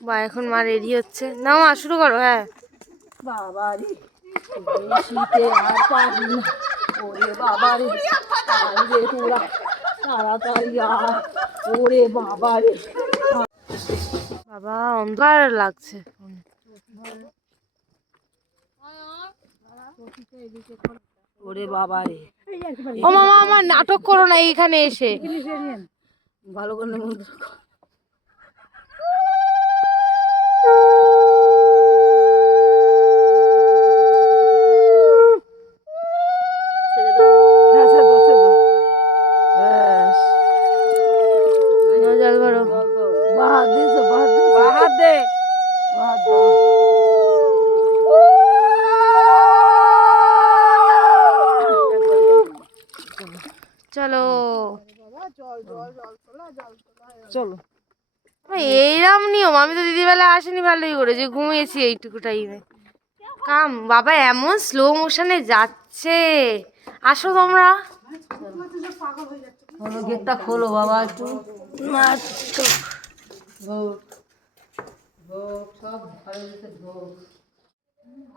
বা এখন মা রেডি হচ্ছে। না মা শুরু করো হ্যাঁ। বাবা তাড়াতাড়ি ওরে বাবা অন্ধকার লাগছে। ওরে বাবা রে ও মামা আমার নাটক করো না এইখানে এসে। ভালো করে দাও। জল ভরো বাহার চলো। এইরম নিয়ম আমি তো দিদিবেলা আসেনি ভালোই করে যে ঘুমিয়েছি এইটুকু টাইমে কাম বাবা এমন স্লো মোশনে যাচ্ছে। আসো তোমরা। গেটটা খোলো বাবা একটু।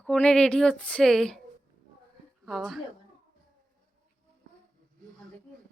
কোনে রেডি হচ্ছে। বাবা।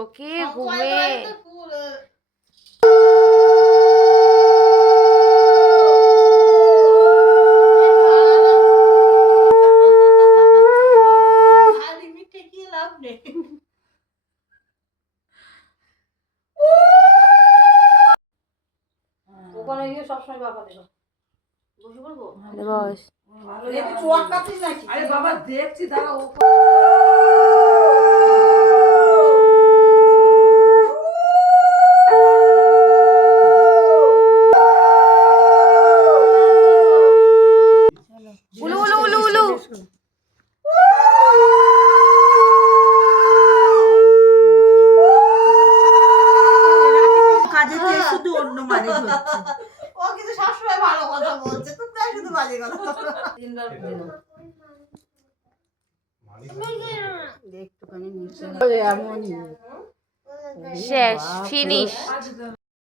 চোখে ঘুমে। ওখানে গিয়ে সবসময় বাবা দেখো বস আরে বাবা দেখছি দাঁড়া ও ও কিন্তু সবসময় ভালো কথা বলছে। তুমি তাই শুধু বাজে কথা একটুখানি শেষ ফিনিশ